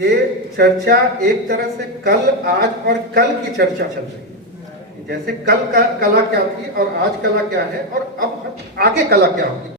ये चर्चा एक तरह से कल, आज और कल की चर्चा चल रही है। जैसे कल का कला क्या थी और आज कला क्या है और अब आगे कला क्या होगी।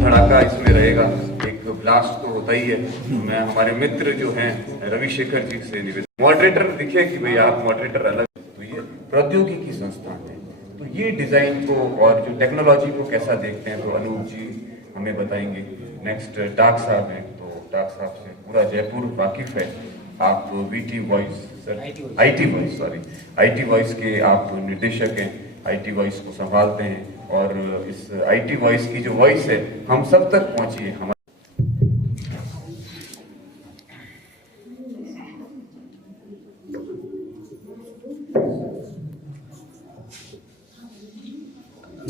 धड़ाका इसमें रहेगा, एक ब्लास्ट तो होता ही है। मैं हमारे मित्र जो हैं रविशेखर जी से निवेदन, मॉडरेटर दिखे कि भाई आप मॉडरेटर अलग, तो ये प्रौद्योगिकी संस्थान है, तो ये डिजाइन को और जो टेक्नोलॉजी को कैसा देखते हैं तो अनूप जी हमें बताएंगे। नेक्स्ट डाक साहब हैं, तो डाक साहब से पूरा जयपुर वाकिफ है। आप VT voice sir IT voice के आप निर्देशक हैं, आईटी वॉइस को संभालते हैं और इस आईटी वॉइस की जो वॉइस है हम सब तक पहुंची है। हमारे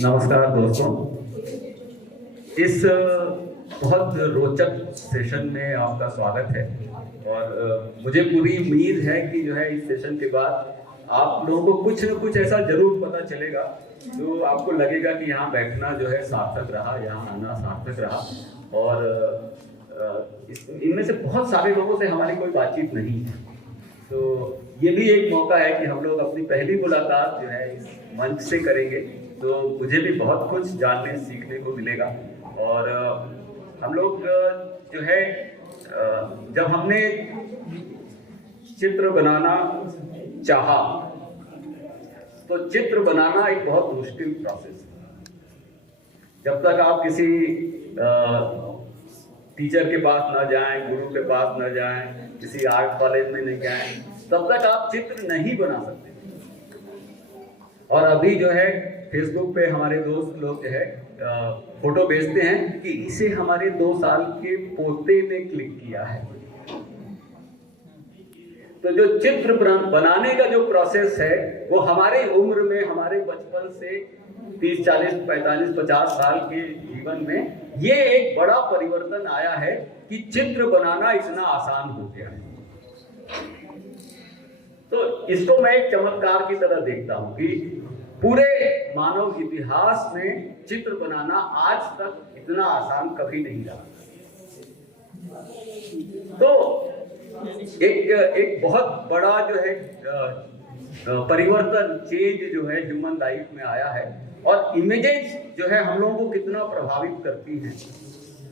नमस्कार दोस्तों, इस बहुत रोचक सेशन में आपका स्वागत है और मुझे पूरी उम्मीद है कि जो है इस सेशन के बाद आप लोगों को कुछ न कुछ ऐसा जरूर पता चलेगा जो आपको लगेगा कि यहाँ बैठना जो है सार्थक रहा, यहाँ आना सार्थक रहा। और इनमें से बहुत सारे लोगों से हमारी कोई बातचीत नहीं है, तो ये भी एक मौका है कि हम लोग अपनी पहली मुलाकात जो है इस मंच से करेंगे, तो मुझे भी बहुत कुछ जानने सीखने को मिलेगा। और हम लोग जो है जब हमने चित्र बनाना चाहा तो चित्र बनाना एक बहुत मुश्किल प्रोसेस है। जब तक आप किसी टीचर के पास ना जाएं, गुरु के पास ना जाएं, किसी आर्ट कॉलेज में नहीं जाएं, तब तक आप चित्र नहीं बना सकते। और अभी जो है फेसबुक पे हमारे दोस्त लोग जो है फोटो भेजते हैं कि इसे हमारे 2 साल के पोते ने क्लिक किया है। तो जो चित्र बनाने का जो प्रोसेस है वो हमारे उम्र में, हमारे बचपन से 30, 40, 45, 50 साल के जीवन में ये एक बड़ा परिवर्तन आया है कि चित्र बनाना इतना आसान हो गया है। तो इसको मैं एक चमत्कार की तरह देखता हूं कि पूरे मानव इतिहास में चित्र बनाना आज तक इतना आसान कभी नहीं रहा। तो एक बहुत बड़ा जो है परिवर्तन, चेंज जो है ह्यूमन लाइफ में आया है। और इमेजेस जो है हम लोगों को कितना प्रभावित करती हैं।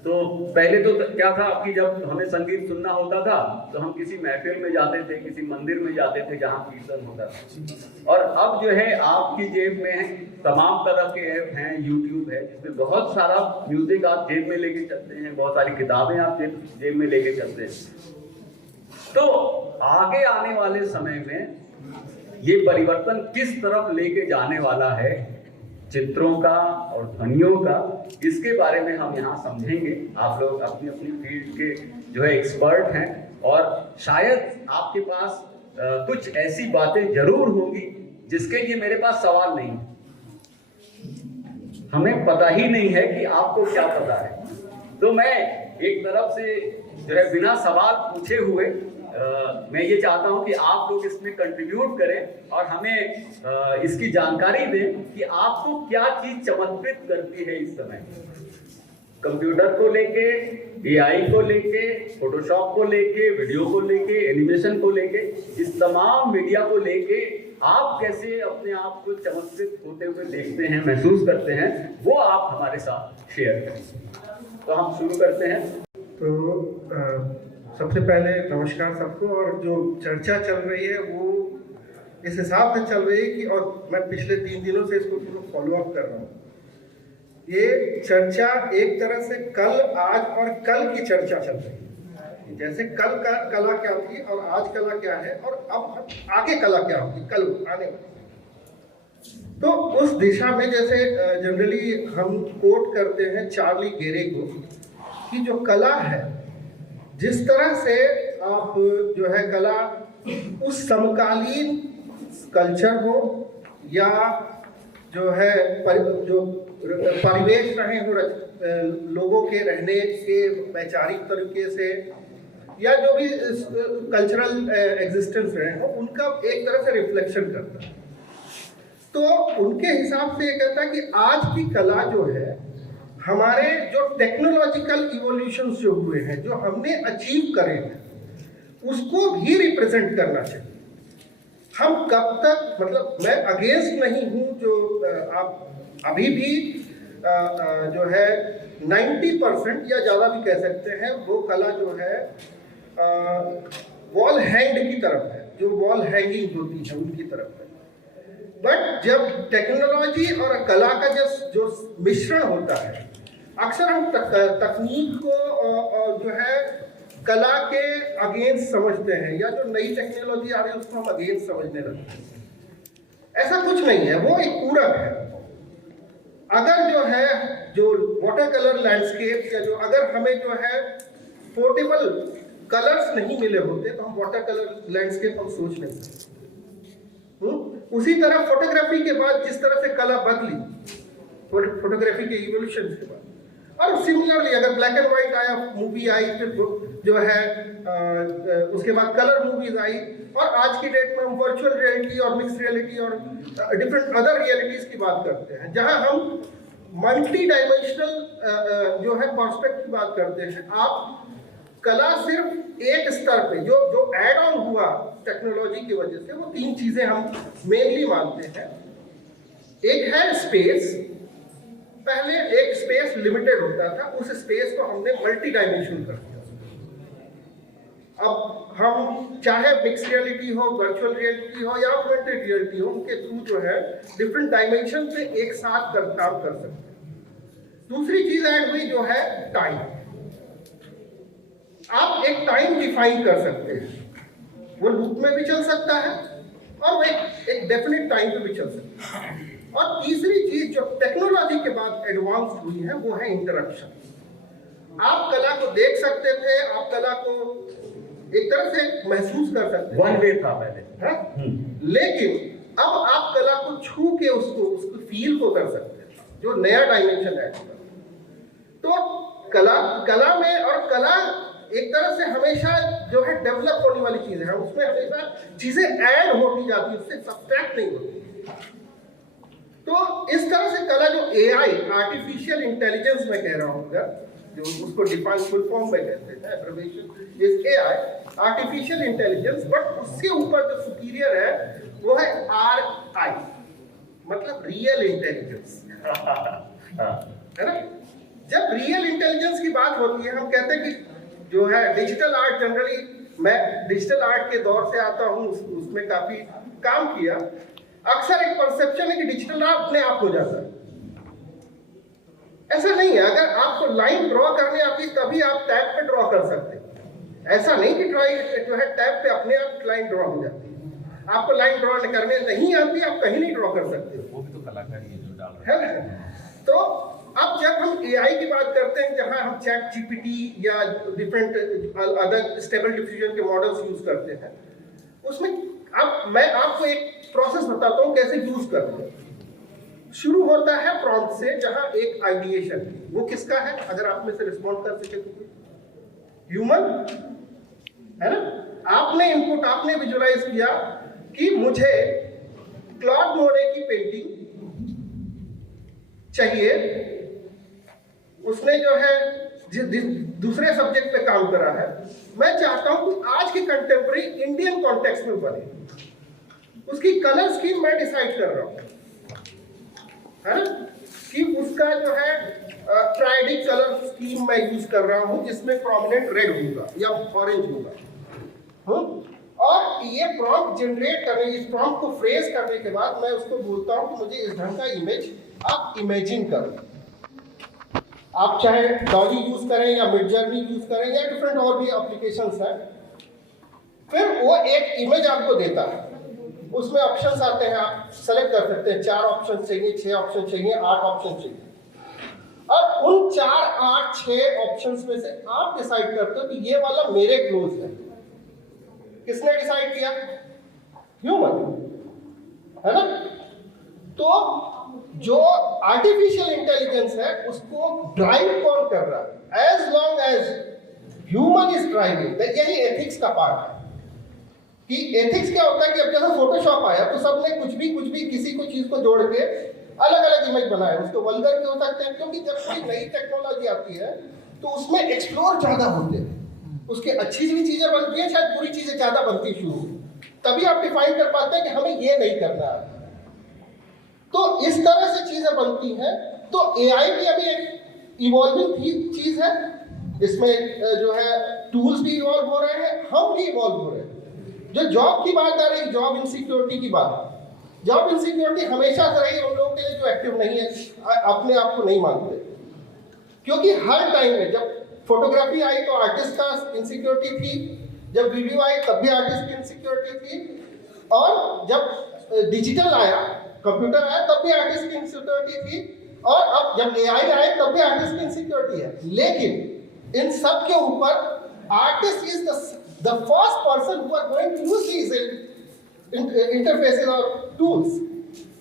तो पहले तो क्या था कि जब हमें संगीत सुनना होता था तो हम किसी महफिल में जाते थे, किसी मंदिर में जाते थे जहाँ कीर्तन होता था। और अब जो है आपकी जेब में तमाम तरह के ऐप हैं, यूट्यूब है जिसमें बहुत सारा म्यूजिक आप जेब में लेके चलते हैं, बहुत सारी किताबें आप जेब में लेके चलते हैं। तो आगे आने वाले समय में ये परिवर्तन किस तरफ लेके जाने वाला है चित्रों का और ध्वनियों का, इसके बारे में हम यहाँ समझेंगे। आप लोग अपनी अपनी फील्ड के जो है एक्सपर्ट हैं और शायद आपके पास कुछ ऐसी बातें जरूर होंगी जिसके लिए मेरे पास सवाल नहीं, हमें पता ही नहीं है कि आपको क्या पता है। तो मैं एक तरफ से जो है बिना सवाल पूछे हुए मैं ये चाहता हूं कि आप लोग इसमें कंट्रीब्यूट करें और हमें इसकी जानकारी दें कि आपको क्या चीज चमत्कृत करती है इस समय, कंप्यूटर को लेके, एआई को लेके, फोटोशॉप को लेके, वीडियो को लेके, एनिमेशन को लेके, इस तमाम मीडिया को लेके आप कैसे अपने आप को चमत्कृत होते हुए देखते हैं, महसूस करते हैं, वो आप हमारे साथ शेयर करें। तो हम शुरू करते हैं। तो सबसे पहले नमस्कार सबको। और जो चर्चा चल रही है वो इस हिसाब से चल रही है कि, और मैं पिछले 3 दिनों से इसको फॉलो अप कर रहा हूँ, ये चर्चा एक तरह से कल, आज और कल की चर्चा चल रही है। थी, जैसे कल का कला क्या थी और आज कला क्या है और अब आगे कला क्या होगी कल आने वाली। तो उस दिशा में जैसे जनरली हम कोट करते हैं चार्ली गेरे को कि जो कला है, जिस तरह से आप जो है कला उस समकालीन कल्चर हो या जो है जो परिवेश रहे हो लोगों के रहने के वैचारिक तरीके से या जो भी कल्चरल एग्जिस्टेंस रहे हो, उनका एक तरह से रिफ्लेक्शन करता है। तो उनके हिसाब से ये कहता है कि आज की कला जो है, हमारे जो टेक्नोलॉजिकल इवोल्यूशन जो हुए हैं, जो हमने अचीव करे हैं, उसको भी रिप्रेजेंट करना चाहिए। हम कब तक, मतलब मैं अगेंस्ट नहीं हूं जो आप अभी भी जो है 90% या ज़्यादा भी कह सकते हैं, वो कला जो है वॉल हैंग की तरफ है, जो वॉल हैंगिंग होती है उनकी तरफ है। बट जब टेक्नोलॉजी और कला का जो मिश्रण होता है, अक्सर हम तकनीक को और जो है कला के अगेंस्ट समझते हैं, या जो नई टेक्नोलॉजी आ रही है उसको हम अगेंस्ट समझने लगते हैं। ऐसा कुछ नहीं है, वो एक पूरक है। अगर जो है जो वाटर कलर लैंडस्केप या जो अगर हमें जो है पोर्टेबल कलर्स नहीं मिले होते तो हम वाटर कलर लैंडस्केप हम सोच नहीं सकते। उसी तरह फोटोग्राफी के बाद जिस तरह से कला बदली, फोटोग्राफी के इवोल्यूशन के बाद, और सिमिलरली अगर ब्लैक एंड व्हाइट आया, मूवी आई, फिर जो है उसके बाद कलर मूवीज आई, और आज की डेट में हम वर्चुअल रियलिटी और मिक्स रियलिटी और डिफरेंट अदर रियलिटीज की बात करते हैं, जहां हम मल्टी डायमेंशनल जो है पर्सपेक्ट की बात करते हैं। आप कला सिर्फ एक स्तर पे जो एड ऑन हुआ टेक्नोलॉजी की वजह से, वो तीन चीजें हम मेनली मानते हैं। एक है स्पेस। पहले एक स्पेस लिमिटेड होता था, उस स्पेस को हमने मल्टी डायमेंशनल कर दिया। अब हम चाहे मिक्स रियलिटी हो, वर्चुअल रियलिटी हो या ऑगमेंटेड रियलिटी हो, उनके थ्रू जो है डिफरेंट डायमेंशन पे एक साथ काम कर सकते हैं। दूसरी चीज ऐड हुई जो है टाइम। आप एक टाइम डिफाइन कर सकते हैं, वो लूप में भी चल सकता है और वो एक डेफिनेट टाइम पे भी चल सकता है। और तीसरी चीज जो टेक्नोलॉजी के बाद एडवांस हुई है, वो है इंटरप्शन। आप कला को देख सकते थे, आप कला को एक तरह से महसूस कर सकते थे, वन वे था पहले, लेकिन अब आप कला को छू के उसको फील को कर सकते हैं, जो नया डायमेंशन है। तो कला में, और कला एक तरह से हमेशा जो है डेवलप होने वाली चीज है, उसमें हमेशा चीजें ऐड होती जाती है, उससे सब्सट्रैक्ट नहीं होती। तो इस तरह से कला जो एआई, आर्टिफिशियल इंटेलिजेंस में कह रहा हूँ, जो उसको डिफाइन फुल फॉर्म में कहते हैं, abbreviation is AI, artificial intelligence. But उससे ऊपर जो सुपीरियर है वो है आरआई, मतलब रियल इंटेलिजेंस, है ना। जब रियल इंटेलिजेंस की बात होती है, हम कहते हैं कि जो है डिजिटल आर्ट, जनरली मैं डिजिटल आर्ट के दौर से आता हूँ, उसमें काफी काम किया। अक्सर एक परसेप्शन है कि डिजिटल आर्ट अपने आप हो जाता है। ऐसा नहीं है। अगर आपको लाइन ड्रॉ करनी आती तभी आप टैब पे ड्रॉ कर सकते हैं। ऐसा नहीं कि जो है टैब पे अपने आप लाइन ड्रॉ हो जाती है। आपको लाइन ड्रॉ करने नहीं आती, आप कहीं नहीं ड्रॉ कर सकते, वो भी तो कलाकारी है जो डाल रहा है ना। तो अब जब हम एआई की बात करते हैं, जहां हम चैट जीपीटी या डिफरेंट अदर स्टेबल डिफ्यूजन के मॉडल्स यूज करते हैं, उसमें अब मैं आपको एक प्रोसेस बताता हूं कैसे यूज करते हैं। शुरू होता है प्रॉम्प्ट से, जहां एक आइडिएशन, वो किसका है, अगर आप में से रिस्पॉन्ड कर सके तो ह्यूमन, है ना। आपने इनपुट, आपने विजुअलाइज किया कि मुझे क्लॉड मोने की पेंटिंग चाहिए। उसने जो है दूसरे सब्जेक्ट पे काम करा है, मैं चाहता हूं कि आज की कंटेम्प्रेरी इंडियन कॉन्टेक्स्ट में बने। उसकी कलर स्कीम मैं डिसाइड कर रहा हूं, है ना, कि उसका जो है ट्राइडिक कलर स्कीम मैं यूज कर रहा हूं, जिसमें प्रोमिनेंट रेड होगा या ऑरेंज होगा। और ये प्रॉम्प्ट जनरेट करने, इस प्रॉम्प्ट को फ्रेज करने के बाद मैं उसको बोलता हूं कि मुझे इस ढंग का इमेज आप इमेजिन करो। आप चाहे डॉली यूज करें या मिड जर्नी यूज करें या डिफरेंट और भी एप्लीकेशंस हैं, फिर वो एक इमेज आपको देता है, उसमें ऑप्शंस आते हैं, आप सेलेक्ट कर सकते हैं, 4 ऑप्शन चाहिए, 6 ऑप्शन चाहिए, 8 ऑप्शन चाहिए, और उन 4, 8, 6 ऑप्शंस में से आप डिसाइड करते हो कि ये वाला मेरे क्लोज है। किसने डिसाइड किया? ह्यूमन, है ना? तो जो आर्टिफिशियल इंटेलिजेंस है उसको ड्राइव कौन कर रहा है? As long as human is driving, यही एथिक्स का पार्ट है। कि एथिक्स क्या होता है कि अब जैसे फोटोशॉप आया तो सबने कुछ भी किसी को चीज को जोड़ के अलग अलग इमेज बनाए, उसको वल्गर भी हो सकते हैं, क्योंकि जब कोई नई टेक्नोलॉजी आती है तो उसमें एक्सप्लोर ज्यादा होते हैं, उसके अच्छी भी चीजें बनती हैं, शायद बुरी चीजें ज्यादा बनती शुरू, तभी आप डिफाइन कर पाते हैं कि हमें ये नहीं करना है। तो इस तरह से चीजें बनती हैं। तो एआई भी अभी एक इवॉल्विंग चीज है, इसमें जो है टूल्स भी इवॉल्व हो रहे हैं, हम भी इवॉल्व हो रहे हैं। जो जॉब की बात आ रही, जॉब इनसिक्योरिटी की बात, जॉब इनसिक्योरिटी हमेशा से रही उन लोगों के लिए जो एक्टिव नहीं है, अपने आप को नहीं मानते, क्योंकि हर टाइम में जब फोटोग्राफी आई तो आर्टिस्ट का इनसिक्योरिटी थी, जब वीडियो आई तब भी आर्टिस्ट की इनसिक्योरिटी थी, और जब डिजिटल आया, कंप्यूटर आया तब भी आर्टिस्ट की इनसिक्योरिटी थी, और अब जब एआई आए तब भी आर्टिस्ट की इनसिक्योरिटी है। लेकिन इन सब के ऊपर artist is the first person who are going to use these interfaces or tools,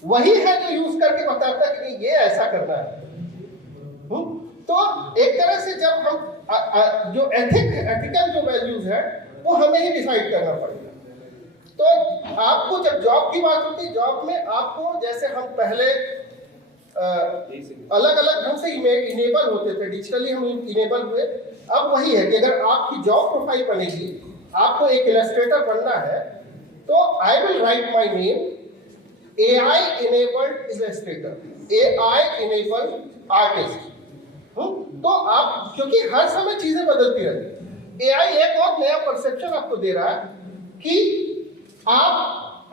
वही है जो यूज करके बताता है कि नहीं ये ऐसा करना है। तो एक तरह से जब हम जो एथिकल जो वैल्यूज है वो हमें ही डिसाइड करना पड़ेगा। तो आपको जब जॉब की बात होती है, जॉब में आपको जैसे हम पहले अलग अलग ढंग से इनेबल होते थे, डिजिटली हम इनेबल हुए, अब वही है कि अगर आपकी जॉब प्रोफाइल बनेगी, आपको एक इलस्ट्रेटर बनना है, तो I will write my name AI enabled Illustrator, AI enabled artist. तो आप, क्योंकि हर समय चीजें बदलती रहती, एआई एक और नया परसेप्शन आपको दे रहा है कि आप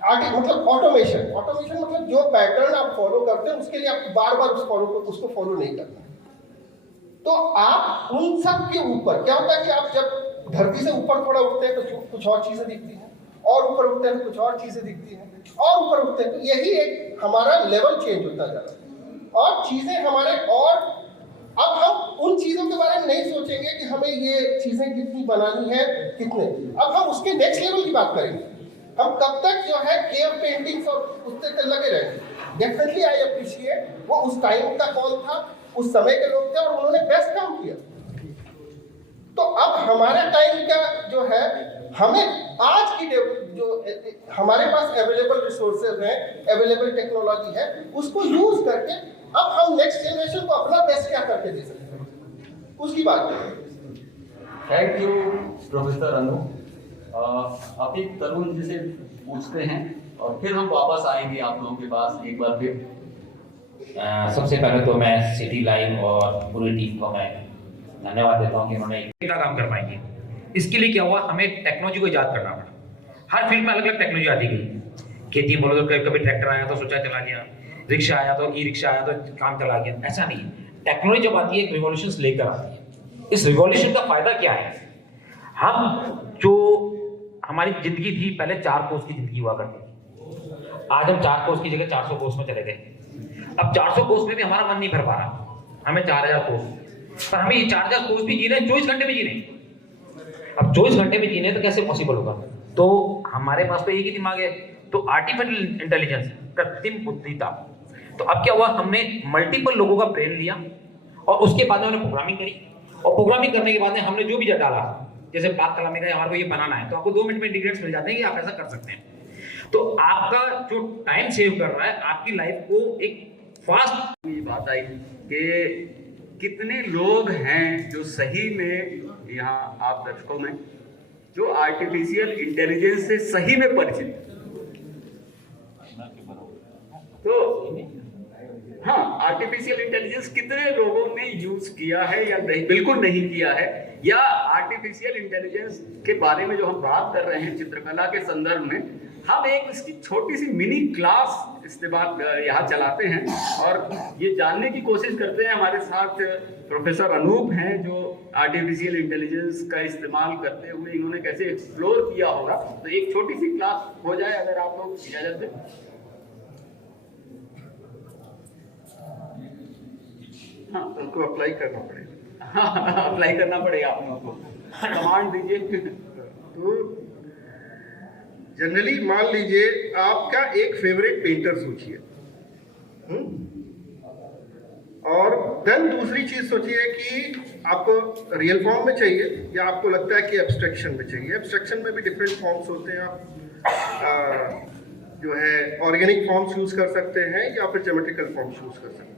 मतलब ऑटोमेशन मतलब जो पैटर्न आप फॉलो करते हैं उसके लिए आपको बार बार उसको फॉलो नहीं करना। तो आप उन सब के ऊपर क्या होता है कि आप जब धरती से ऊपर थोड़ा उठते हैं तो कुछ और चीजें दिखती हैं, और ऊपर उठते हैं तो कुछ और चीजें दिखती हैं, और ऊपर उठते हैं, तो यही एक हमारा लेवल चेंज होता जा रहा है, और चीजें हमारे, और अब हम उन चीजों के बारे में नहीं सोचेंगे कि हमें ये चीजें कितनी बनानी है, कितने, अब हम उसके नेक्स्ट लेवल की बात करेंगे। हम कब तक जो है केव पेंटिंग्स और उससे लगे रहेंगे? डेफिनेटली आई अप्रिशिएट, वो उस टाइम का कॉल था, उस समय के लोग थे और उन्होंने बेस्ट काम किया। तो अब हमारे टाइम का जो है, हमें आज की जो हमारे पास अवेलेबल रिसोर्सेज हैं, अवेलेबल टेक्नोलॉजी है, उसको यूज करके अब हम नेक्स्ट जनरेशन को अपना बेस्ट क्या करके दे सकते हैं, उसकी बात करें। थैंक यू प्रोफेसर अनु। आप एक तरुण जी से पूछते हैं और फिर हम वापस आएंगे आप लोगों के पास एक बार फिर। सबसे पहले तो मैं सिटी लाइव और पूरी टीम को मैं धन्यवाद देता हूँ कि उन्होंने इतना काम कर पाएंगे। इसके लिए क्या हुआ, हमें टेक्नोलॉजी को याद करना पड़ा। हर फील्ड में अलग अलग टेक्नोलॉजी आती गई। खेती बोलो तो कभी ट्रैक्टर आया तो सोचा चला गया, रिक्शा आया तो ई रिक्शा आया तो काम चला गया, ऐसा नहीं। टेक्नोलॉजी जब आती है एक रिवॉल्यूशन लेकर आती है। इस रिवॉल्यूशन का फायदा क्या है, हम जो हमारी जिंदगी थी पहले 4 कोस की जिंदगी हुआ करती थी, आज हम 4 कोस की जगह 400 कोस में चले गए। अब 400 कोस में भी हमारा मन नहीं भर पा रहा, हमें 4000 कोस, पर हमें ये 4000 कोस भी जीने 24 घंटे में जीने। अब 24 घंटे में जीने तो कैसे पॉसिबल होगा? तो हमारे पास तो एक ही दिमाग है, तो आर्टिफिशियल इंटेलिजेंस, कृत्रिम बुद्धिमत्ता। तो अब क्या हुआ, हमने मल्टीपल लोगों का ब्रेन लिया और उसके बाद में हमने प्रोग्रामिंग करी, और प्रोग्रामिंग करने के बाद में हमने जो भी डाला, जैसे बात कलामी का हमारे को ये बनाना है तो आपको 2 मिनट में इंटीग्रेट्स मिल जाते हैं कि आप ऐसा कर सकते हैं। तो आपका जो टाइम सेव कर रहा है, आपकी लाइफ को एक फास्ट। ये बात आई कि कितने लोग हैं जो सही में यहाँ आप दर्शकों में जो आर्टिफिशियल इंटेलिजेंस से सही में परिचित, तो हाँ, आर्टिफिशियल इंटेलिजेंस कितने लोगों ने यूज किया है या नहीं, बिल्कुल नहीं किया है, या आर्टिफिशियल इंटेलिजेंस के बारे में जो हम बात कर रहे हैं चित्रकला के संदर्भ में, हम एक इसकी छोटी सी मिनी क्लास इस्तेमाल यहाँ चलाते हैं और ये जानने की कोशिश करते हैं। हमारे साथ प्रोफेसर अनूप हैं जो आर्टिफिशियल इंटेलिजेंस का इस्तेमाल करते हुए इन्होंने कैसे एक्सप्लोर किया होगा। तो एक छोटी सी क्लास हो जाए अगर आप लोग इजाजत दें। हाँ, उनको अप्लाई करना पड़ेगा। हाँ, अप्लाई करना पड़ेगा आप लोगों को, कमांड दीजिए। तो जनरली मान लीजिए आपका एक फेवरेट पेंटर सोचिए, और देन दूसरी चीज सोचिए कि आपको रियल फॉर्म में चाहिए या आपको लगता है कि एब्स्ट्रैक्शन में चाहिए। एब्स्ट्रैक्शन में भी डिफरेंट फॉर्म्स होते हैं। आप जो है ऑर्गेनिक फॉर्म्स यूज कर सकते हैं या फिर ज्योमेट्रिकल फॉर्म्स यूज कर सकते हैं।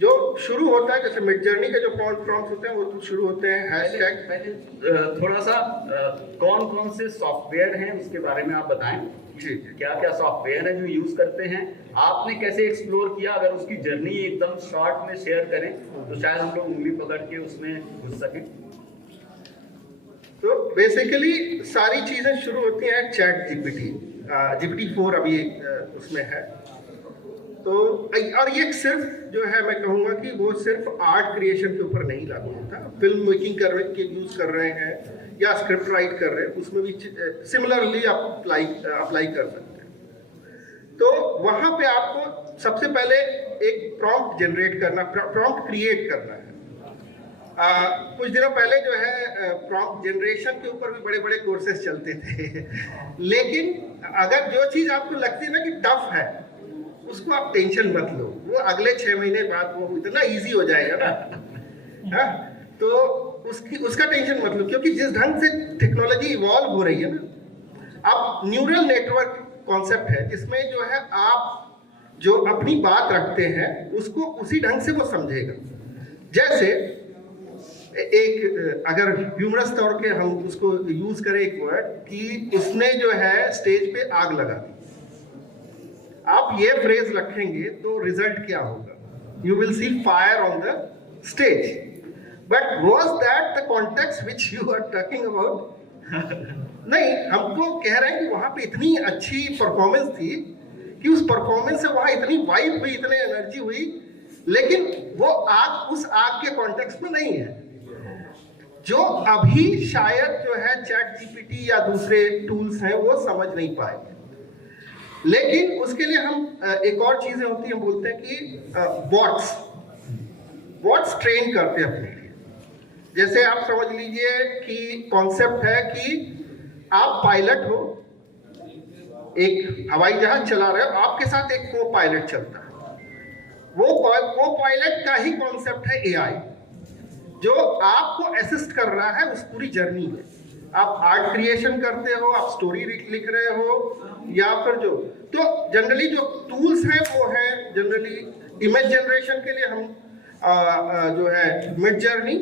जो शुरू होता है जैसे मिड जर्नी के जो प्रॉम्प्ट्स होते हैं वो तो शुरू होते हैं हैशटैग। थोड़ा सा कौन कौन से सॉफ्टवेयर हैं उसके बारे में आप बताएं। जी, क्या क्या सॉफ्टवेयर है जो यूज करते हैं, आपने कैसे एक्सप्लोर किया, अगर उसकी जर्नी एकदम शॉर्ट में शेयर करें तो शायद हम लोग उंगली पकड़ के उसमें घुस सकें। तो बेसिकली सारी चीजें शुरू होती हैं चैट जीपीटी, GPT-4 अभी उसमें है। तो और ये सिर्फ जो है मैं कहूँगा कि वो सिर्फ आर्ट क्रिएशन के ऊपर नहीं लागू होता। फिल्म मेकिंग के यूज कर रहे हैं या स्क्रिप्ट राइट कर रहे हैं, उसमें भी सिमिलरली आप अप्लाई कर सकते हैं। तो वहाँ पे आपको सबसे पहले एक प्रॉम्प्ट जनरेट करना, प्रॉम्प्ट क्रिएट करना है। कुछ दिनों पहले जो है प्रॉम्प्ट जनरेशन के ऊपर भी बड़े बड़े कोर्सेज चलते थे लेकिन अगर जो चीज़ आपको लगती है ना कि टफ है, उसको आप टेंशन मत लो, वो अगले 6 महीने बाद वो इतना इजी हो जाएगा ना। हाँ, तो उसका टेंशन मत लो, क्योंकि जिस ढंग से टेक्नोलॉजी इवॉल्व हो रही है ना, अब न्यूरल नेटवर्क कॉन्सेप्ट है जिसमें जो है आप जो अपनी बात रखते हैं उसको उसी ढंग से वो समझेगा। जैसे एक अगर ह्यूमरस तौर के हम उसको यूज करें एक वर्ड कि उसने जो है स्टेज पे आग लगा दी, आप ये फ्रेज रखेंगे तो रिजल्ट क्या होगा? You will see fire on the stage, but was that the context which you are talking about? नहीं, हमको कह रहे हैं कि वहां पे इतनी अच्छी परफॉर्मेंस थी कि उस परफॉर्मेंस से वहां इतनी वाइब हुई, इतनी एनर्जी हुई, लेकिन वो आग उस आग के कॉन्टेक्स्ट में नहीं है जो अभी शायद जो है चैट जीपीटी या दूसरे टूल्स हैं वो समझ नहीं पाएंगे। लेकिन उसके लिए हम एक और चीजें होती हैं, बोलते हैं कि बॉट्स ट्रेन करते हैं अपने लिए। जैसे आप समझ लीजिए कि कॉन्सेप्ट है कि आप पायलट हो, एक हवाई जहाज चला रहे हो, आपके साथ एक को पायलट चलता है। वो को पायलट का ही कॉन्सेप्ट है एआई, जो आपको असिस्ट कर रहा है उस पूरी जर्नी में। आप आर्ट क्रिएशन करते हो, आप स्टोरी लिख रहे हो, या फिर तो जनरली जो टूल्स हैं वो है जनरली इमेज जनरेशन के लिए हम जो है मिड जर्नी,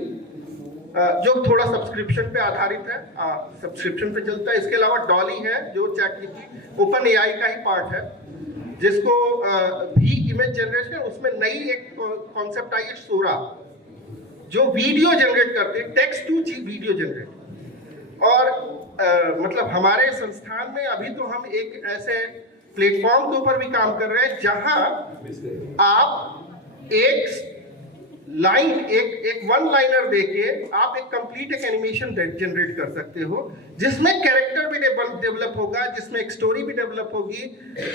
जो थोड़ा सब्सक्रिप्शन पे आधारित है, सब्सक्रिप्शन पे चलता है। इसके अलावा डॉली है जो चैट ओपन एआई का ही पार्ट है, जिसको भी इमेज जनरेशन, उसमें नई एक कॉन्सेप्ट आई है सोरा, जो वीडियो जनरेट करते हैं, टेक्स्ट टू वीडियो जनरेट। और मतलब हमारे संस्थान में अभी तो हम एक ऐसे प्लेटफॉर्म के ऊपर भी काम कर रहे हैं जहां आप एक लाइन, एक वन लाइनर देके आप एक कंप्लीट एक एनिमेशन जनरेट कर सकते हो, जिसमें कैरेक्टर भी डेवलप होगा, जिसमें एक स्टोरी भी डेवलप होगी।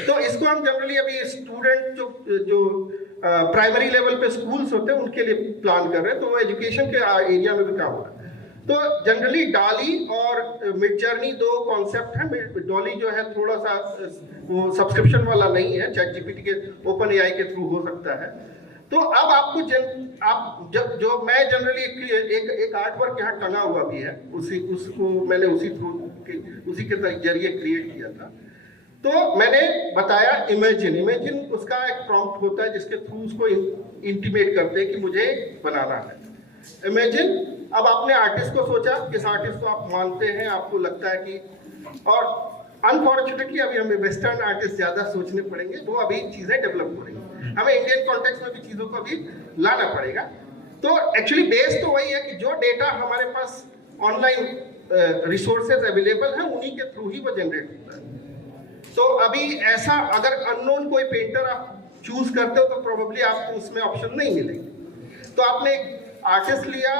तो इसको हम जनरली अभी स्टूडेंट जो प्राइमरी लेवल पे स्कूल्स होते हैं उनके लिए प्लान कर रहे हैं, तो वो एजुकेशन के एरिया में भी काम हो रहा है। तो जनरली डॉली और मिड जर्नी दो कॉन्सेप्ट हैं। डॉली जो है थोड़ा सा वो सब्सक्रिप्शन वाला नहीं है, चैट जीपीटी के ओपन एआई के थ्रू हो सकता है। तो अब आपको जो मैं जनरली एक आर्ट वर्क यहाँ टंगा हुआ भी है, उसको मैंने उसी के जरिए क्रिएट किया था। तो मैंने बताया इमेजिन उसका एक प्रॉम्प्ट होता है जिसके थ्रू उसको इंटीमेट करते हैं कि मुझे बनाना है इमेजिन। अब आपने आर्टिस्ट को सोचा, किस आर्टिस्ट को आप मानते हैं, आपको लगता है कि, और अनफॉर्चुनेटली अभी हमें वेस्टर्न आर्टिस्ट ज्यादा सोचने पड़ेंगे, वो अभी चीजें डेवलप हो रही हैं, हमें इंडियन कॉन्टेक्स्ट में भी चीजों को अभी लाना पड़ेगा। तो एक्चुअली बेस तो वही है कि जो डेटा हमारे पास ऑनलाइन रिसोर्सेज अवेलेबल हैं उन्हीं के थ्रू ही वो जनरेट होता है। तो अभी ऐसा अगर अननोन कोई पेंटर आप चूज करते हो तो प्रोबेबली आपको उसमें ऑप्शन नहीं मिलेगी। तो आपने एक आर्टिस्ट लिया,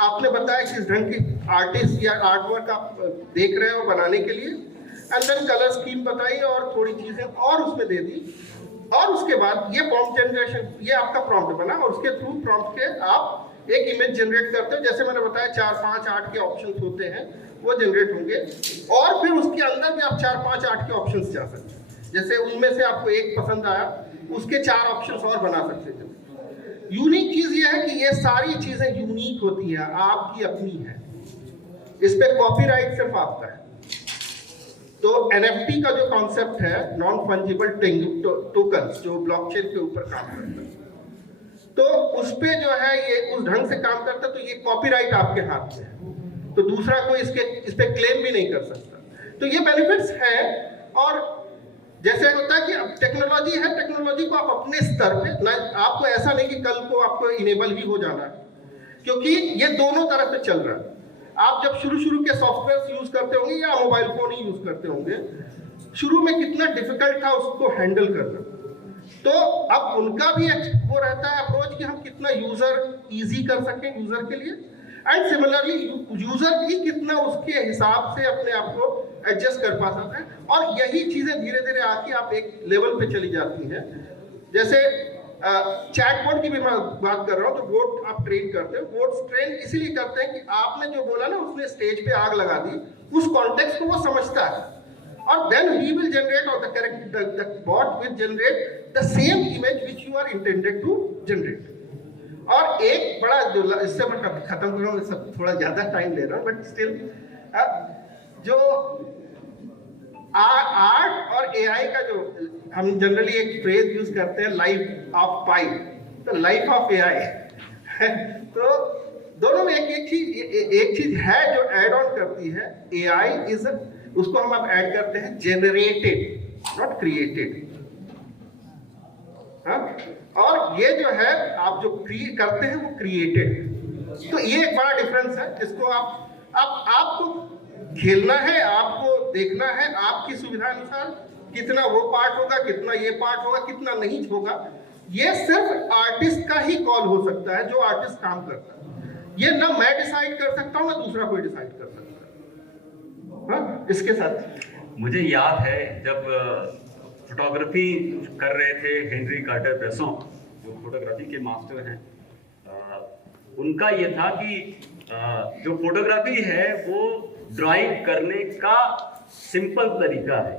आपने बताया किस ढंग की आर्टिस्ट या आर्ट वर्क आप देख रहे हो बनाने के लिए, एंड देन कलर स्कीम बताई और थोड़ी चीजें और उसमें दे दी, और उसके बाद ये प्रॉम्प्ट जनरेशन, ये आपका प्रॉम्प्ट बना और उसके थ्रू प्रॉम्प्ट के आप एक इमेज जनरेट करते हो। जैसे मैंने बताया 4, 5, 8 के ऑप्शंस होते हैं वो जनरेट होंगे, और फिर उसके अंदर भी आप 4, 5, 8 के ऑप्शंस जा सकते हैं। जैसे उनमें से आपको एक पसंद आया, उसके 4 ऑप्शंस और बना सकते हैं। यूनिक चीज ये है कि ये सारी चीजें यूनिक होती हैं, आपकी अपनी है, इस पे कॉपीराइट सिर्फ आपका है। तो NFT का जो कॉन्सेप्ट है, नॉन फंजिबल टोकन्स, जो ब्लॉकचेन के ऊपर काम करता है, तो उस पे जो है ये उस ढंग से काम करता है, तो ये कॉपीराइट आपके हाथ में है, तो दूसरा कोई इस पे क्लेम भी नहीं कर सकता। तो ये बेनिफिट्स हैं। और जैसे होता है कि अब टेक्नोलॉजी है, टेक्नोलॉजी को आप अपने स्तर पे ना, आपको ऐसा नहीं कि कल को आपको इनेबल ही हो जाना है, क्योंकि ये दोनों तरफ से चल रहा है। आप जब शुरू के सॉफ्टवेयर यूज करते होंगे या मोबाइल फोन ही यूज करते होंगे, शुरू में कितना डिफिकल्ट था उसको हैंडल करना, तो अब उनका भी वो रहता है अप्रोच कि हम कितना यूजर इजी कर सकें यूजर के लिए, एंड सिमिलरली यूजर भी कितना उसके हिसाब से अपने आप को एडजस्ट कर पा सकते हैं। और यही चीजें धीरे धीरे आके आप एक लेवल पे चली जाती हैं। जैसे चैटबॉट की भी मैं बात कर रहा हूँ, तो वोट आप ट्रेन करते हो, वोट ट्रेन इसीलिए करते हैं कि आपने जो बोला ना, उसने स्टेज पे आग लगा दी, उस कॉन्टेक्स्ट को वो समझता है, और देन ही विल जनरेट, और the bot will generate the same image which you are intended to generate. और एक बड़ा जो, इससे मैं खत्म कर रहा हूँ, सब थोड़ा ज्यादा टाइम ले रहा हूँ, बट स्टिल जो आर्ट और एआई का जो हम जनरली एक फ्रेज यूज करते हैं, लाइफ ऑफ पाई, तो लाइफ ऑफ एआई तो दोनों में एक चीज है जो ऐड ऑन करती है। एआई इज, उसको हम अब ऐड करते हैं जेनरेटेड, नॉट क्रिएटेड। और ये जो है आप जो करते हैं वो क्रिएटेड। तो ये एक बड़ा डिफरेंस है, जिसको आपको खेलना है, आपको देखना है, आपकी सुविधा अनुसार कितना वो पार्ट होगा, कितना ये पार्ट होगा, कितना नहीं होगा, ये सिर्फ आर्टिस्ट का ही कॉल हो सकता है, जो आर्टिस्ट काम करता है। ये ना मैं डिसाइड कर सकता हूँ, ना दूसरा कोई डिसाइड कर सकता है। इसके साथ मुझे याद है जब फोटोग्राफी कर रहे थे हेनरी कार्टर ब्रेसों, जो फोटोग्राफी के मास्टर हैं, उनका ये था कि जो फोटोग्राफी है वो ड्राइंग करने का सिंपल तरीका है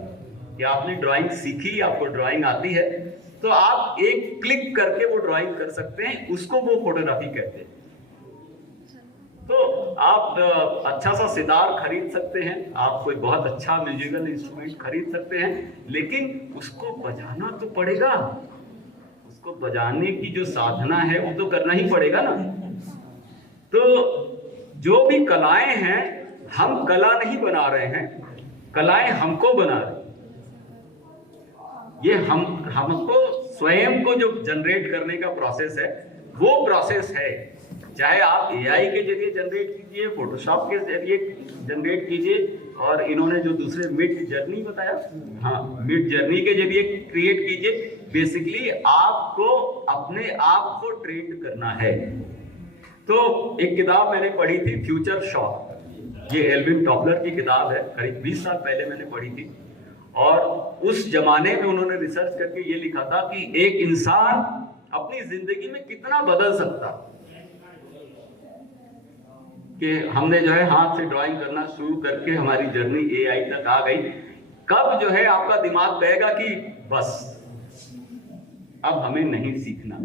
कि आपने ड्राइंग सीखी, आपको ड्राइंग आती है, तो आप एक क्लिक करके वो ड्राइंग कर सकते हैं, उसको वो फोटोग्राफी कहते हैं। तो आप अच्छा सा सितार खरीद सकते हैं, आप कोई बहुत अच्छा म्यूजिकल इंस्ट्रूमेंट खरीद सकते हैं, लेकिन उसको बजाना तो पड़ेगा, उसको बजाने की जो साधना है वो तो करना ही पड़ेगा ना। तो जो भी कलाएं हैं, हम कला नहीं बना रहे हैं, कलाएं हमको बना रही हैं। ये हमको स्वयं को जो जनरेट करने का प्रोसेस है, वो प्रोसेस है। चाहे आप एआई के जरिए जनरेट कीजिए, फोटोशॉप के जरिए जनरेट कीजिए, और इन्होंने जो दूसरे मिड जर्नी बताया, हाँ, मिड जर्नी के जरिए क्रिएट कीजिए। बेसिकली आपको अपने आप को ट्रेन करना है। तो एक किताब मैंने पढ़ी थी, फ्यूचर शॉक, ये एल्विन टॉपलर की किताब है, करीब 20 साल पहले मैंने पढ़ी थी। और उस जमाने में उन्होंने रिसर्च करके ये लिखा था कि एक इंसान अपनी जिंदगी में कितना बदल सकता, कि हमने जो है हाथ से ड्राइंग करना शुरू करके हमारी जर्नी एआई तक आ गई। कब जो है आपका दिमाग कहेगा कि बस अब हमें नहीं सीखना।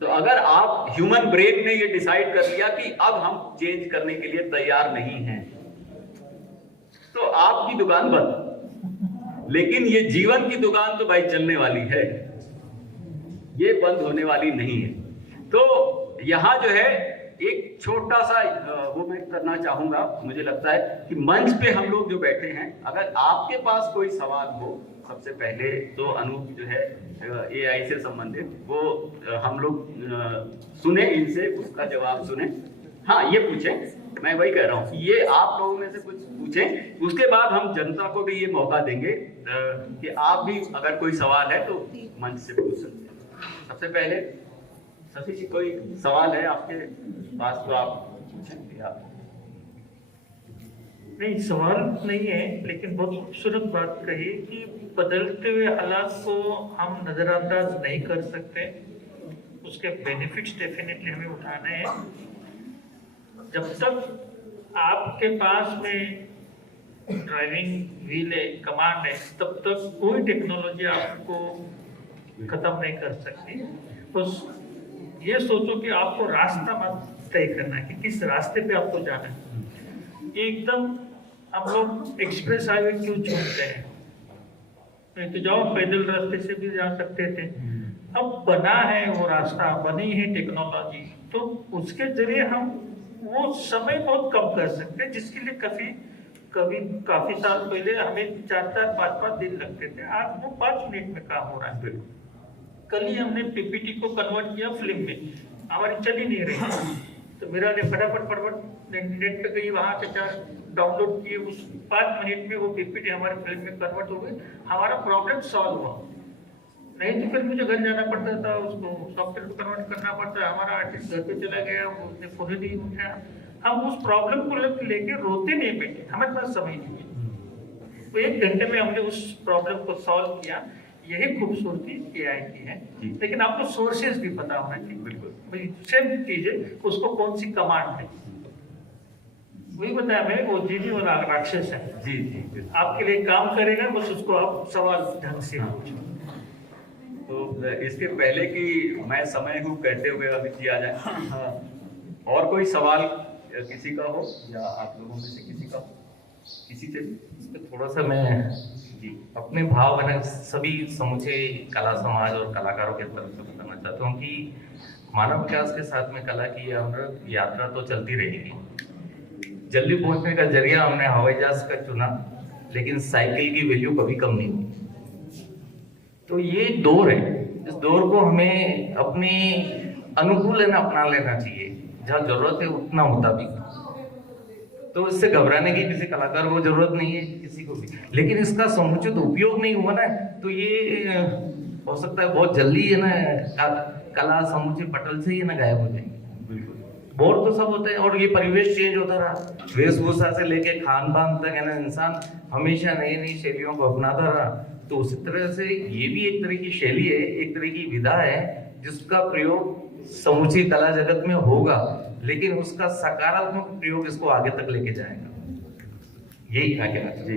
तो अगर आप ह्यूमन ब्रेन ने ये डिसाइड कर लिया कि अब हम चेंज करने के लिए तैयार नहीं हैं, तो आपकी दुकान बंद। लेकिन ये जीवन की दुकान तो भाई चलने वाली है, ये बंद होने वाली नहीं है। तो यहां जो है एक छोटा सा वो मैं करना चाहूंगा। मुझे लगता है कि मंच पे हम लोग जो बैठे हैं, अगर आपके पास कोई सवाल हो, सबसे पहले तो अनूप जो है AI से संबंधित वो हम लोग सुने, इनसे उसका जवाब सुने। हाँ, ये पूछें, मैं वही कह रहा हूँ, ये आप लोगों में से कुछ पूछें, उसके बाद हम जनता को भी ये मौका देंगे कि आप भी अगर कोई सवाल है तो मंच से पूछ सकते हैं। सबसे पहले शशि जी, कोई सवाल है आपके पास तो आप पूछेंगे। आप नहीं, सवाल नहीं है, लेकिन बहुत खूबसूरत बात कही कि बदलते हुए हालात को हम नज़रअंदाज नहीं कर सकते, उसके बेनिफिट्स डेफिनेटली हमें उठाने हैं। जब तक आपके पास में ड्राइविंग व्हील है, कमांड है, तब तक कोई टेक्नोलॉजी आपको खत्म नहीं कर सकती। बस ये सोचो कि आपको रास्ता मत तय करना है कि किस रास्ते पे आपको जाना है। एकदम हम लोग एक्सप्रेस हाईवे क्यों चुनते हैं? नहीं तो जाओ, पैदल रास्ते से भी जा सकते थे। अब बना है वो रास्ता, बनी है टेक्नोलॉजी, तो उसके जरिए हम वो समय बहुत कम कर सकते हैं, जिसके लिए काफी साल पहले हमें 4-4, 5-5 दिन लगते थे। आज वो 5 मिनट में काम हो रहा है। कल ही हमने PPT को कन्वर्ट किया फिल्म में, हमारी चल ही नहीं रही, तो मेरा ने फटाफट नेट पे गई, वहां से डाउनलोड किए, उस 5 मिनट में वो PPT हमारे फिल्म में कन्वर्ट हो गई, हमारा प्रॉब्लम सॉल्व हुआ। नहीं तो फिर मुझे घर जाना पड़ता था, उसको सॉफ्टवेयर को कन्वर्ट करना पड़ता है। हमारा आर्टिस्ट घर पे चला गया, उसने फोन नहीं उठाया। हम उस प्रॉब्लम को लेके रोते नहीं बैठे, हमारे पास समय नहीं है। तो 1 घंटे में हमने उस प्रॉब्लम को सॉल्व किया। यही खूबसूरती AI की है। लेकिन आपको सोर्सेज भी पता होना चाहिए। बिल्कुल सेम चीज है, उसको कौन सी कमांड है, वही बताया मैंने, वो जीनी वाला राक्षस है। जी जी, आपके लिए काम करेगा, बस उसको आप सवाल ढंग से पूछो। तो इसके पहले कि मैं समय हूँ कहते हुए अमित जी आ जाए। हाँ, और कोई सवाल किसी का हो, या आप लोगों में से किसी का हो, किसी से भी? थोड़ा सा मैं अपने भाव मैंने सभी समूचे कला समाज और कलाकारों के तरफ से बताना चाहता हूँ कि मानव विकास के साथ में कला की अमृत यात्रा तो चलती रहेगी। जल्दी पहुंचने का जरिया हमने हवाई जहाज का चुना, लेकिन साइकिल की वैल्यू कभी कम नहीं हुई। तो ये दौर है, इस दौर को हमें अपने अनुकूल अपना लेना चाहिए, जहाँ जरूरत है उतना मुताबिक। तो इससे घबराने की किसी कलाकार को जरूरत नहीं है, किसी को भी। लेकिन इसका समुचित उपयोग नहीं हुआ ना, तो ये हो सकता है बहुत जल्दी है ना कला समूचे पटल से ही ना गायब हो जाएंगे। बिल्कुल, बोर तो सब होते हैं, और ये परिवेश चेंज होता रहा, वेशभूषा से लेके खान पान तक है ना, इंसान हमेशा नई नई शैलियों को अपनाता रहा। तो उसी तरह से ये भी एक तरह की शैली है, एक तरह की विधा है, जिसका प्रयोग समूची कला जगत में होगा, लेकिन उसका सकारात्मक प्रयोग इसको आगे तक लेके जाएगा। यही था क्या जी,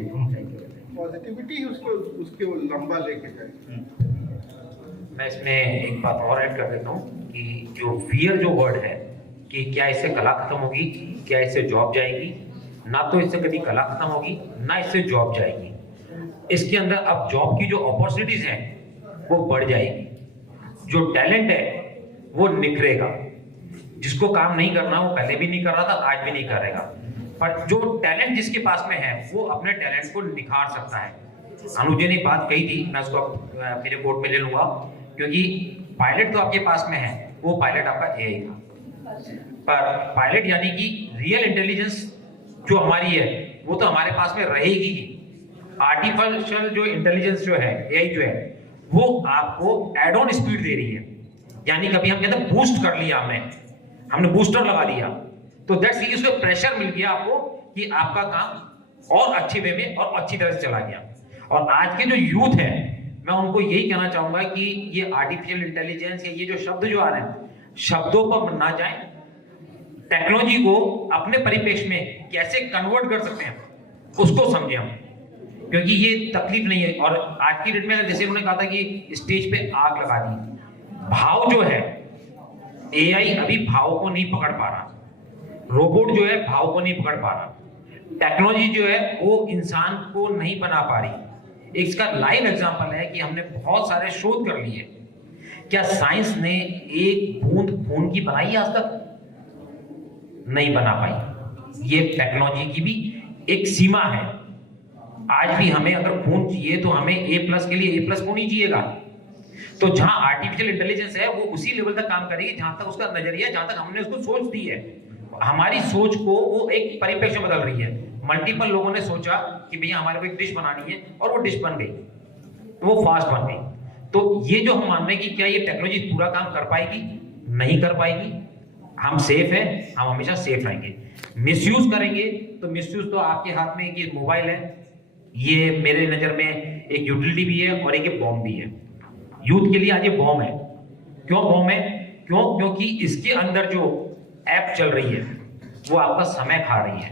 पॉजिटिविटी उसके लंबा लेके जाए। मैं इसमें एक बात और ऐड कर देता हूँ कि जो फियर जो वर्ड है कि क्या इससे कला खत्म होगी, क्या इससे जॉब जाएगी, ना तो इससे कभी कला खत्म होगी, ना इससे जॉब जाएगी। इसके अंदर अब जॉब की जो अपॉर्चुनिटीज हैं वो बढ़ जाएगी, जो टैलेंट है वो निखरेगा। जिसको काम नहीं करना वो पहले भी नहीं कर रहा था, आज भी नहीं करेगा, पर जो टैलेंट जिसके पास में है वो अपने टैलेंट को निखार सकता है। अनुज जी ने बात कही थी, मैं उसको मेरे कोर्ट में ले लूंगा, क्योंकि पायलट तो आपके पास में है, वो पायलट आपका AI था, पर पायलट यानी कि रियल इंटेलिजेंस जो हमारी है वो तो हमारे पास में रहेगी ही। आर्टिफिशियल जो इंटेलिजेंस जो है, AI जो है, वो आपको एड ऑन स्पीड दे रही है। यानी कभी हम कहते हैं बूस्ट कर लिया, हमने बूस्टर लगा दिया, तो दैट्स मीन उसको प्रेशर मिल गया आपको कि आपका काम और अच्छे वे में और अच्छी तरह से चला गया। और आज के जो यूथ है, मैं उनको यही कहना चाहूंगा कि ये आर्टिफिशियल इंटेलिजेंस या ये जो शब्द जो आ रहे हैं, शब्दों पर ना जाएं, टेक्नोलॉजी को अपने परिप्रेक्ष्य में कैसे कन्वर्ट कर सकते हैं उसको समझें हम, क्योंकि ये तकलीफ नहीं है। और आज की डेट में जैसे उन्होंने कहा था कि स्टेज पे आग लगा दी, भाव जो है AI अभी भाव को नहीं पकड़ पा रहा, रोबोट जो है भाव को नहीं पकड़ पा रहा, टेक्नोलॉजी जो है वो इंसान को नहीं बना पा रही। इसका लाइव एग्जांपल है कि हमने बहुत सारे शोध कर लिए, क्या साइंस ने एक बूंद खून की बनाई है आज तक? नहीं बना पाई। ये टेक्नोलॉजी की भी एक सीमा है। आज भी हमें अगर खून चाहिए तो हमें A+ के लिए A+ खून ही चाहिएगा। तो जहां आर्टिफिशियल इंटेलिजेंस है वो उसी लेवल तक काम करेगी जहां तक उसका नजरिया, जहां तक हमने उसको सोच दी है। हमारी सोच को वो एक परिप्रेक्ष्य बदल रही है। मल्टीपल लोगों ने सोचा कि भैया हमारे को एक डिश बनानी है और वो डिश बन गई, वो फास्ट बन गई। तो ये जो हम मान रहे हैं कि क्या ये टेक्नोलॉजी पूरा काम कर पाएगी, नहीं कर पाएगी। हम सेफ हैं, हम हमेशा सेफ रहेंगे। मिसयूज करेंगे तो मिसयूज तो आपके हाथ में, ये मोबाइल है, ये मेरे नजर में एक यूटिलिटी भी है और एक बॉम्ब भी है। यूथ के लिए आज ये बॉम्ब है। क्यों बॉम्ब है? क्योंकि इसके अंदर जो ऐप चल रही है वो आपका समय खा रही है,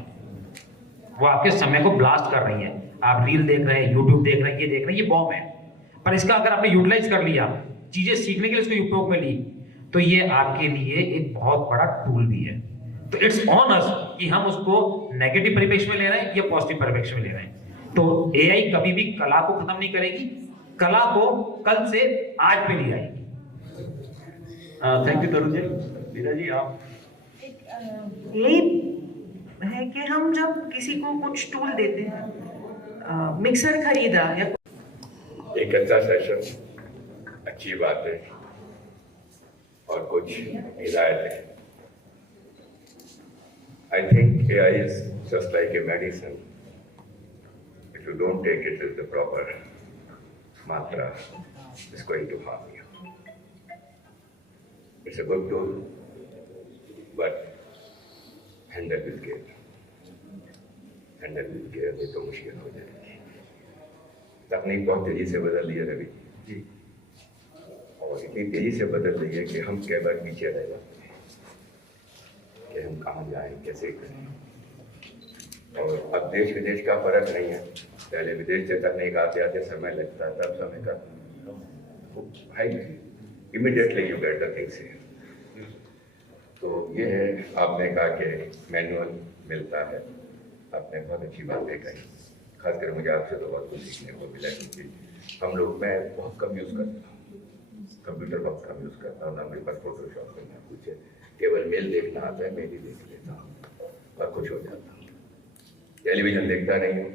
वो आपके समय को ब्लास्ट कर रही है। आप रील देख रहे हैं, यूट्यूब देख रहे हैं, ये देख रहे हैं, ये बॉम्ब है। पर इसका अगर आपने यूटिलाइज कर लिया, चीजें सीखने के लिए इसको उपयोग में ली, तो ये आपके लिए एक बहुत बड़ा टूल भी है। तो इट्स ऑन अस कि हम उसको नेगेटिव परिप्रेक्ष्य में ले रहे हैं या पॉजिटिव परिप्रेक्ष्य में ले रहे हैं। तो एआई कभी भी कला को खत्म नहीं करेगी, कला को कल से आज पे ले आएगी। Thank you Tarun ji. मीरा जी आप? यही है कि हम जब किसी को कुछ टूल देते हैं, मिक्सर खरीदा या एक अच्छा सेशन, अच्छी बात है और कुछ हिदायत है। I think AI is just like a medicine. If you don't take it with the proper matra, it's going to harm you. It's a good tool, but handle with care. Handle with care नहीं तो मुश्किल हो जाएगी। तकनीक बहुत तेजी से बदल रही है रवि जी, और इतनी तेजी से बदल रही है कि हम कई बार पीछे रह जाते हैं कि हम कहाँ जाएं, कैसे करें। और अब देश विदेश का फर्क नहीं है। पहले विदेश से तकनीक आते आते समय लगता था, तब समय का भाई immediately you get the things here. तो ये है, आपने कहा कि मैनुअल मिलता है, आपने बहुत अच्छी बातें कही। खासकर मुझे आपसे तो बहुत कुछ सीखने को मिला, क्योंकि हम लोग, मैं बहुत कम यूज़ करता हूँ कंप्यूटर, बहुत कम यूज़ करता हूँ ना मेरे पास फोटोशॉप करना कुछ है, केवल मेल देखना आता है, मेल ही देख लेता हूँ और खुश हो जाता हूँ। टेलीविज़न देखता नहीं हूँ,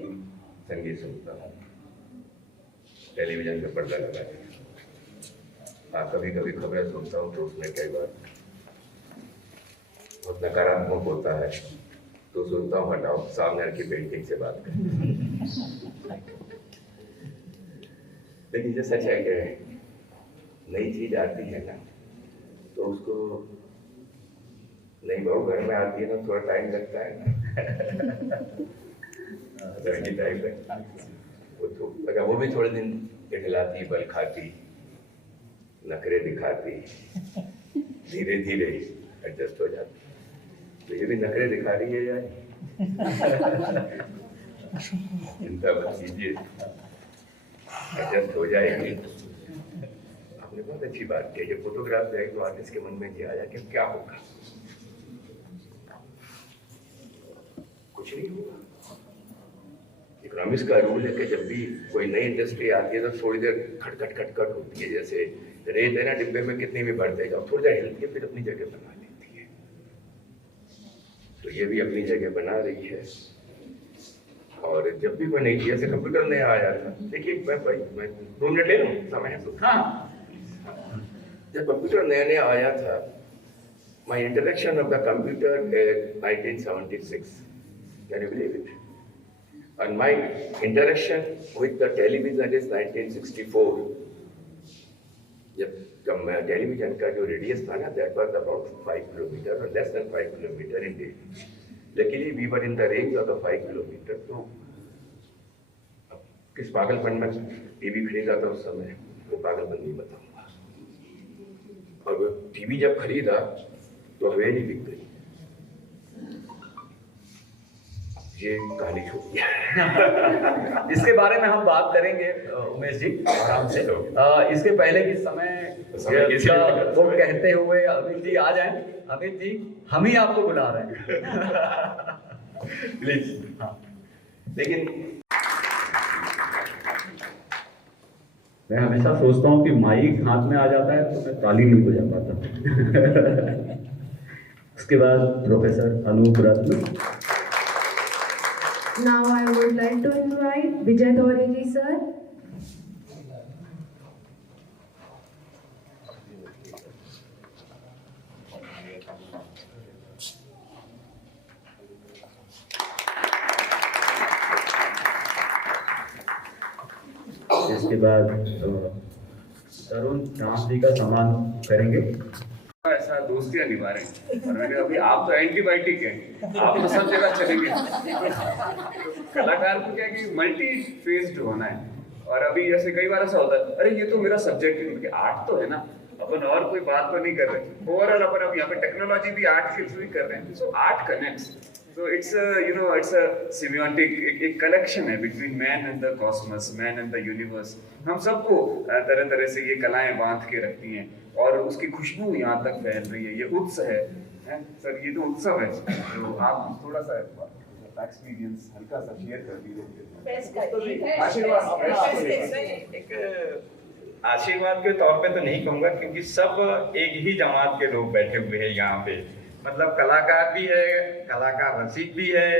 संगीत सुनता हूँ, टेलीविज़न पे पर्दा लगा दिया। हाँ, कभी कभी खबरें सुनता हूँ तो उसमें कई बार बहुत नकारात्मक होता है, तो सुनता हूँ हटाओ, सामने की पेंटिंग से बात करें। लेकिन ये सच है कि नई चीज आती है ना, तो उसको नई बहू घर में आती है ना, थोड़ा टाइम लगता है ना। टाइम लगता है वो, तो अगर वो भी थोड़े दिन इठलाती, बल खाती, नखरे दिखाती, धीरे धीरे एडजस्ट हो जाती। तो ये भी नखरे दिखा रही है यार, चिंता मत कीजिए, एडजस्ट हो जाएगी। आपने बहुत अच्छी बात की। ये फोटोग्राफ जाए तो आर्टिस्ट के मन में ये आया कि क्या होगा, कुछ नहीं होगा। इकोनॉमिक्स का रूल है कि जब भी कोई नई इंडस्ट्री आती है तो थोड़ी देर खटखट खटखट होती है। जैसे रेत है ना, डिब्बे में कितनी भी बढ़ते जाओ, थोड़ी देर हिलती है, फिर अपनी जगह बना लेती है। तो ये भी अपनी जगह बना रही है। और जब भी कोई नई चीज, कंप्यूटर नया आया था, देखिए मैं 2 मिनट ले लूँ, समय है तो। हाँ, जब कंप्यूटर नया नया आया था, my introduction of the computer 1976, can you believe it? And my interaction with the television is 1964. जब टेलीविजन का जो रेडियस था ना, that was about 5 kilometer or less than 5 kilometer in Delhi. Luckily we were in the range of the 5 kilometer. तो किस पागलपन में TV खरीदा था उस समय, वो पागलपन नहीं बताऊंगा। और वो टीवी जब खरीदा तो हवेली बिक गई। ये कहानी छोटी है। इसके बारे में हम बात करेंगे उमेश जी आराम से। इसके पहले की समय वो कहते हुए अमित जी आ जाएं। अमित जी, हम ही आपको बुला रहे हैं, प्लीज। हाँ, लेकिन मैं हमेशा सोचता हूँ कि माइक हाथ में आ जाता है तो मैं ताली नहीं बजा पाता। उसके बाद professor Anup Ratna. Now I would like to invite Vijay Thoreji sir. इसके बाद तरुण राम जी का सम्मान करेंगे। ऐसा दोस्तियां निभा रहे हैं और मैंने अभी आप तो एंटीबायोटिक हैं, आप तो सब जगह चलेंगे। कलाकार को क्या है कि मल्टी फेस्ड होना है और अभी जैसे कई बार ऐसा होता है, अरे ये तो मेरा सब्जेक्ट है, क्योंकि आर्ट तो है ना, अपन और कोई बात तो नहीं कर रहे। ओवरऑल अपन अब यहाँ पे टेक्नोलॉजी भी आर्ट के थ्रू ही कर रहे हैं, so art connects. So it's a semiotic, एक कनेक्शन है between man and the cosmos, man and the universe. हम सबको तरह तरह से ये कलाएं बांध के रखती हैं और उसकी खुशबू यहाँ तक फैल रही है। ये उत्सव है सर, ये तो उत्सव है। तो आप थोड़ा सा एक्सपीरियंस हल्का सा शेयर कर दीजिए। आशीर्वाद के तौर पे तो नहीं कहूँगा, क्योंकि सब एक ही जमात के लोग बैठे हुए हैं यहाँ पे। मतलब कलाकार भी है, कलाकार रसिक भी है,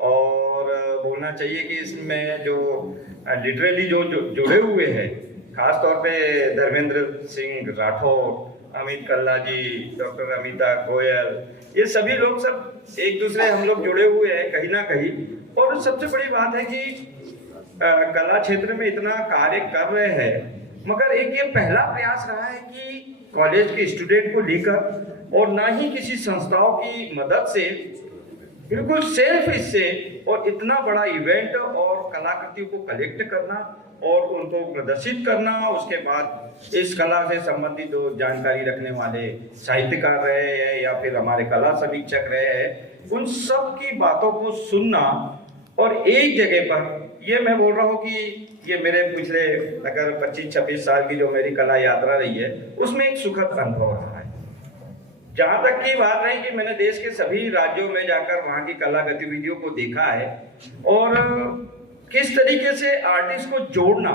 और बोलना चाहिए कि इसमें जो लिटरली जो जुड़े हुए हैं, खास तौर पे धर्मेंद्र सिंह राठौर, अमित कल्ला जी, डॉक्टर अमिता गोयल, ये सभी लोग सब एक दूसरे हम लोग जुड़े हुए हैं कहीं ना कहीं। और सबसे बड़ी बात है कि कला क्षेत्र में इतना कार्य कर रहे हैं, मगर एक ये पहला प्रयास रहा है कि कॉलेज के स्टूडेंट को लेकर और ना ही किसी संस्थाओं की मदद से, बिल्कुल सेल्फ इससे, और इतना बड़ा इवेंट और कलाकृतियों को कलेक्ट करना और उनको प्रदर्शित करना, उसके बाद इस कला से संबंधित जो जानकारी रखने वाले साहित्यकार रहे हैं या फिर हमारे कला समीक्षक रहे हैं, उन सब की बातों को सुनना और एक जगह पर, ये मैं बोल रहा हूँ कि ये मेरे पिछले अगर 25-26 साल की जो मेरी कला यात्रा रही है, उसमें एक सुखद अनुभव रहा है। जहाँ तक की बात रही कि मैंने देश के सभी राज्यों में जाकर वहाँ की कला गतिविधियों को देखा है और किस तरीके से आर्टिस्ट को जोड़ना,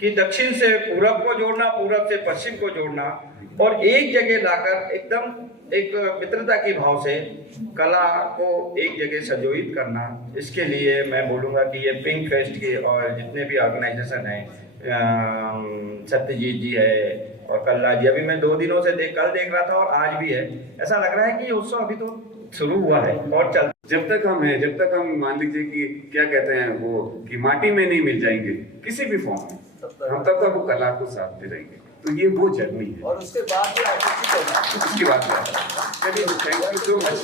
कि दक्षिण से पूरब को जोड़ना, पूरब से पश्चिम को जोड़ना और एक जगह लाकर एकदम एक मित्रता की भाव से कला को एक जगह संजोहित करना। इसके लिए मैं बोलूँगा कि ये पिंक फेस्ट के और जितने भी ऑर्गेनाइजेशन हैं, सत्यजीत जी है और कल्ला जी, अभी मैं 2 दिनों से कल देख रहा था और आज भी है, ऐसा लग रहा है कि ये उत्सव अभी तो शुरू हुआ है और चल। जब तक हम हैं, जब तक हम मान लीजिए कि क्या कहते हैं वो, कि माटी में नहीं मिल जाएंगे किसी भी फॉर्म में, हम तब तक वो कला को साथ दे रहेंगे। तो ये वो जर्नी है और उसके बाद उसकी बात है। चलिए, थैंक यू सो मच।